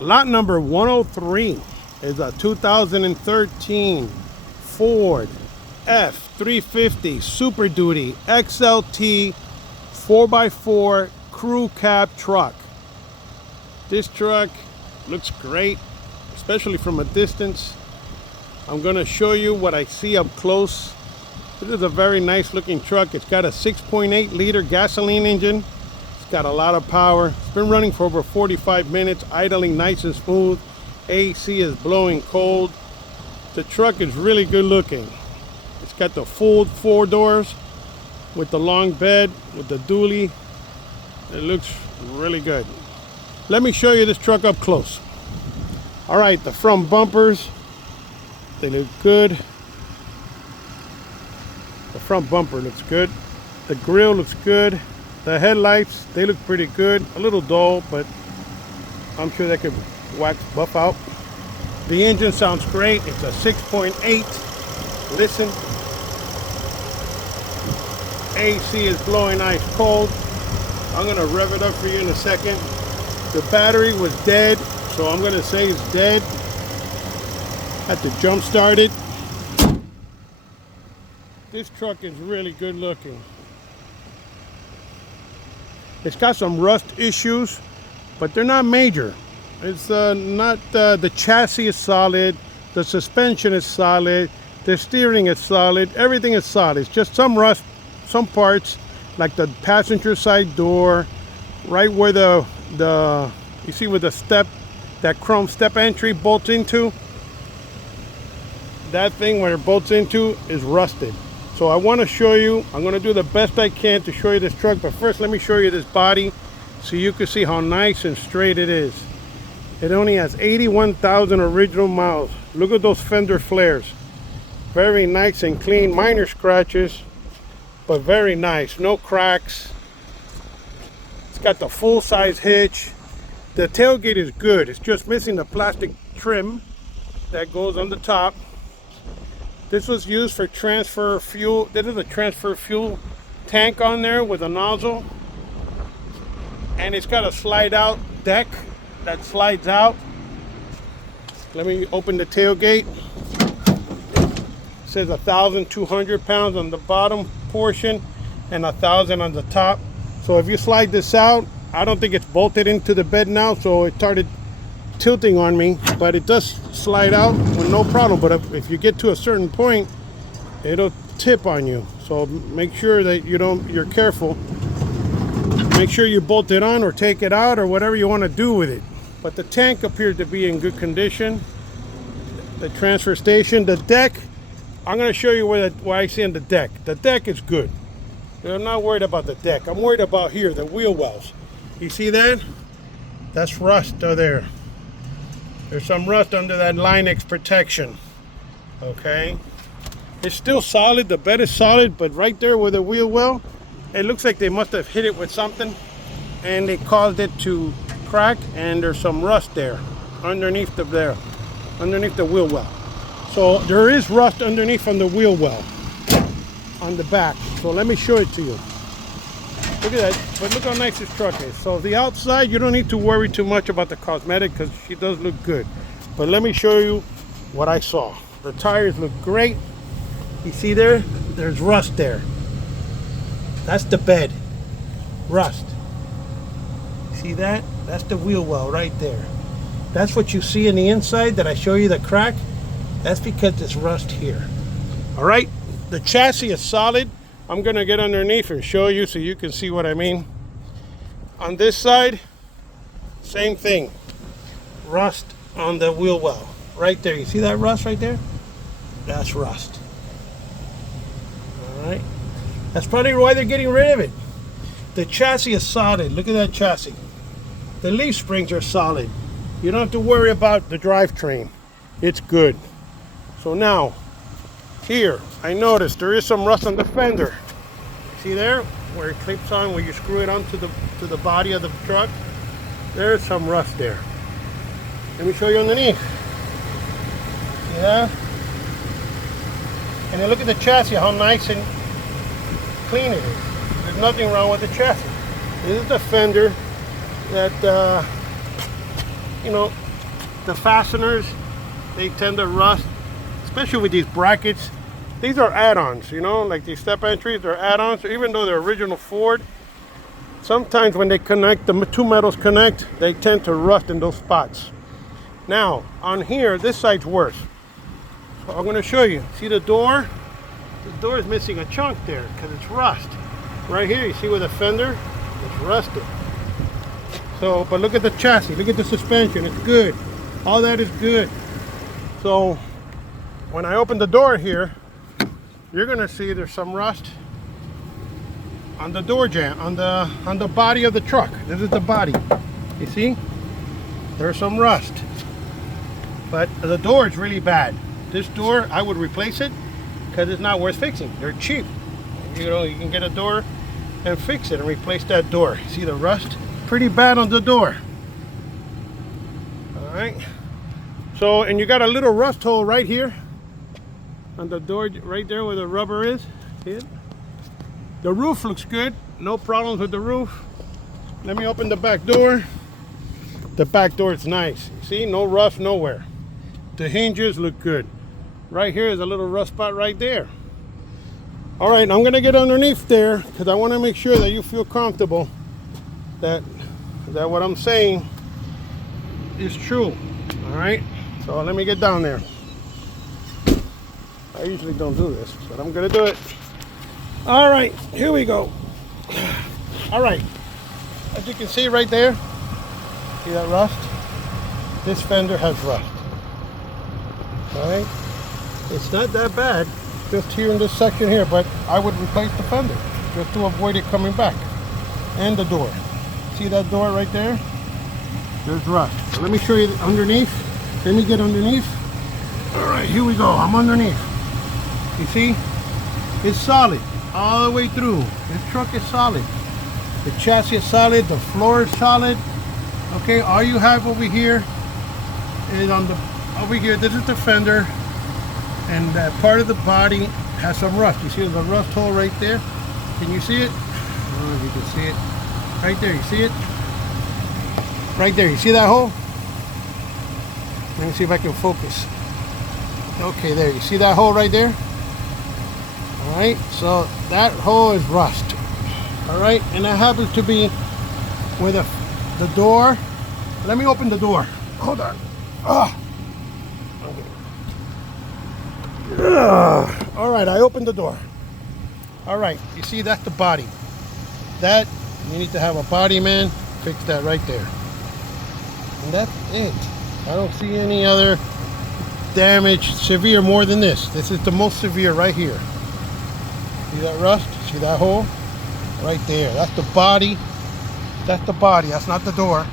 Lot number 103 is a 2013 Ford F350 Super Duty XLT 4x4 crew cab truck. This truck looks great, especially from a distance. I'm going to show you what I see up close. This is a very nice looking truck. It's got a 6.8 liter gasoline engine. It's got a lot of power. It's been running for over 45 minutes, idling nice and smooth. AC is blowing cold. The truck is really good looking. It's got the full 4 doors with the long bed, with the dually. It looks really good. Let me show you this truck up close. All right, the front bumpers, they look good. The front bumper looks good. The grille looks good. The headlights, they look pretty good. A little dull, but I'm sure they could buff out. The engine sounds great. It's a 6.8. Listen. AC is blowing ice cold. I'm gonna rev it up for you in a second. The battery was dead, so I'm gonna say it's dead. Had to jump start it. This truck is really good looking. It's got some rust issues, but they're not major. It's the chassis is solid, the suspension is solid, the steering is solid, everything is solid. It's just some rust, some parts, like the passenger side door, right where the you see where the step, that chrome step entry bolts into, that thing where it bolts into is rusted. So I want to show you, I'm going to do the best I can to show you this truck, but first let me show you this body so you can see how nice and straight it is. It only has 81,000 original miles. Look at those fender flares. Very nice and clean, minor scratches, but very nice, no cracks. It's got the full-size hitch. The tailgate is good. It's just missing the plastic trim that goes on the top. This was used for transfer fuel. This is a transfer fuel tank on there with a nozzle. And it's got a slide out deck that slides out. Let me open the tailgate. It says 1,200 pounds on the bottom portion and 1,000 on the top. So if you slide this out, I don't think it's bolted into the bed now, so it started tilting on me, but it does slide out with no problem. But if you get to a certain point, it'll tip on you. So make sure that you're careful. Make sure you bolt it on or take it out or whatever you want to do with it. But the tank appears to be in good condition. The transfer station, the deck, I'm going to show you what I see on the deck. The deck is good. I'm not worried about the deck. I'm worried about here, the wheel wells. You see that? That's rust there. There's some rust under that Line-X protection. Okay. It's still solid. The bed is solid, but right there with the wheel well, it looks like they must have hit it with something and they caused it to crack, and there's some rust there underneath the wheel well. So there is rust underneath on the wheel well on the back. So let me show it to you. Look at that, but look how nice this truck is. So the outside, you don't need to worry too much about the cosmetic because she does look good. But let me show you what I saw. The tires look great. You see there? There's rust there. That's the bed. Rust. See that? That's the wheel well right there. That's what you see in the inside that I show you the crack. That's because there's rust here. All right? The chassis is solid. I'm gonna get underneath and show you so you can see what I mean. On this side, same thing. Rust on the wheel well. Right there. You see that rust right there? That's rust. All right. That's probably why they're getting rid of it. The chassis is solid. Look at that chassis. The leaf springs are solid. You don't have to worry about the drivetrain. It's good. So now, here, I noticed there is some rust on the fender. See there? Where it clips on, where you screw it onto the body of the truck? There's some rust there. Let me show you underneath. See that? And then look at the chassis, how nice and clean it is. There's nothing wrong with the chassis. This is the fender that, the fasteners, they tend to rust, especially with these brackets. These are add-ons, you know, like these step entries, they're add-ons. Even though they're original Ford, sometimes when they connect, the two metals connect, they tend to rust in those spots. Now, on here, this side's worse. So I'm gonna show you. See the door? The door is missing a chunk there because it's rust. Right here, you see where the fender is rusted. So, but look at the chassis, look at the suspension, it's good. All that is good. So, when I open the door here, you're gonna see there's some rust on the door jamb, on the body of the truck. This is the body. You see? There's some rust. But the door is really bad. This door, I would replace it because it's not worth fixing. They're cheap. You know, you can get a door and fix it and replace that door. See the rust? Pretty bad on the door. All right. So, and you got a little rust hole right here on the door, right there where the rubber is. See it? The roof looks good. No problems with the roof. Let me open the back door. The back door is nice. See, no rust nowhere. The hinges look good. Right here is a little rust spot right there. All right, I'm gonna get underneath there because I want to make sure that you feel comfortable that what I'm saying is true. All right, so let me get down there. I usually don't do this, but I'm gonna do it. All right, here we go. All right, as you can see right there, see that rust? This fender has rust. All right, it's not that bad, just here in this section here, but I would replace the fender just to avoid it coming back. And the door. See that door right there? There's rust. So let me show you underneath. Let me get underneath. All right, here we go. I'm underneath. You see? It's solid all the way through. This truck is solid. The chassis is solid. The floor is solid. Okay, all you have over here is over here, this is the fender, and that part of the body has some rust. You see there's a rust hole right there? Can you see it? Oh, you can see it. Right there, you see it? Right there, you see that hole? Let me see if I can focus. Okay, there, you see that hole right there? All right, so that hole is rust. All right, and that happens to be where the door. Let me open the door. Hold on. All right, I opened the door. All right, you see that's the body. That, you need to have a body man fix that right there. And that's it. I don't see any other damage severe more than this. This is the most severe right here. See that rust? See that hole? Right there. That's the body. That's the body. That's not the door.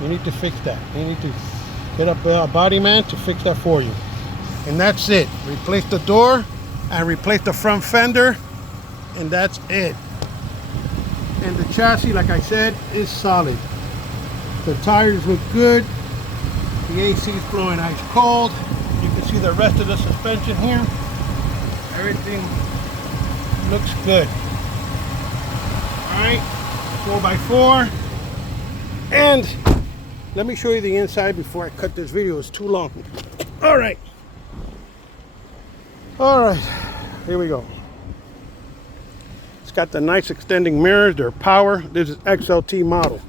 You need to fix that. You need to get a body man to fix that for you. And that's it. Replace the door and replace the front fender, and that's it. And the chassis, like I said, is solid. The tires look good. The AC is blowing ice cold. You can see the rest of the suspension here. Everything looks good. All right, 4x4. And let me show you the inside before I cut this video. It's too long. All right. All right, here we go. It's got the nice extending mirrors. They're power. This is XLT model,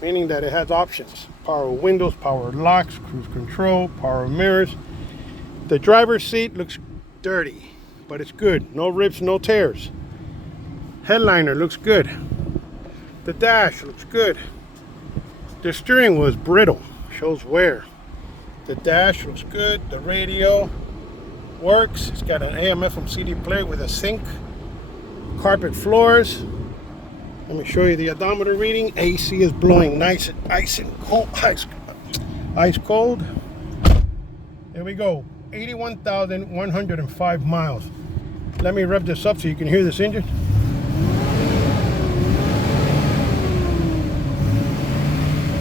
meaning that it has options. Power windows, power locks, cruise control, power mirrors. The driver's seat looks dirty, but it's good. No rips, no tears. Headliner looks good. The dash looks good. The steering wheel is brittle, shows wear. The dash looks good. The radio works. It's got an AM/FM CD player with a sync. Carpet floors. Let me show you the odometer reading. AC is blowing nice and ice cold. Here we go. 81,105 miles. Let me rev this up so you can hear this engine.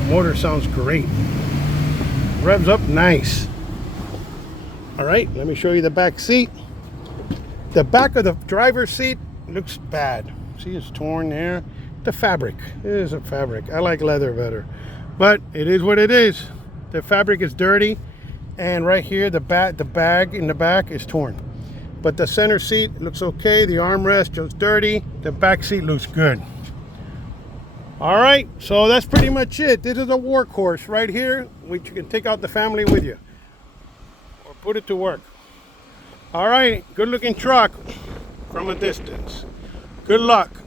Motor sounds great. Revs up nice. All right, let me show you the back seat. The back of the driver's seat looks bad. See, it's torn there. The fabric, it is a fabric. I like leather better, but it is what it is. the fabric is dirty, and right here the bag in the back is torn. But the center seat looks okay. The armrest just dirty. The back seat looks good. All right, so that's pretty much it. This is a workhorse right here, which you can take out the family with you or put it to work. All right, good looking truck from a distance. Good luck.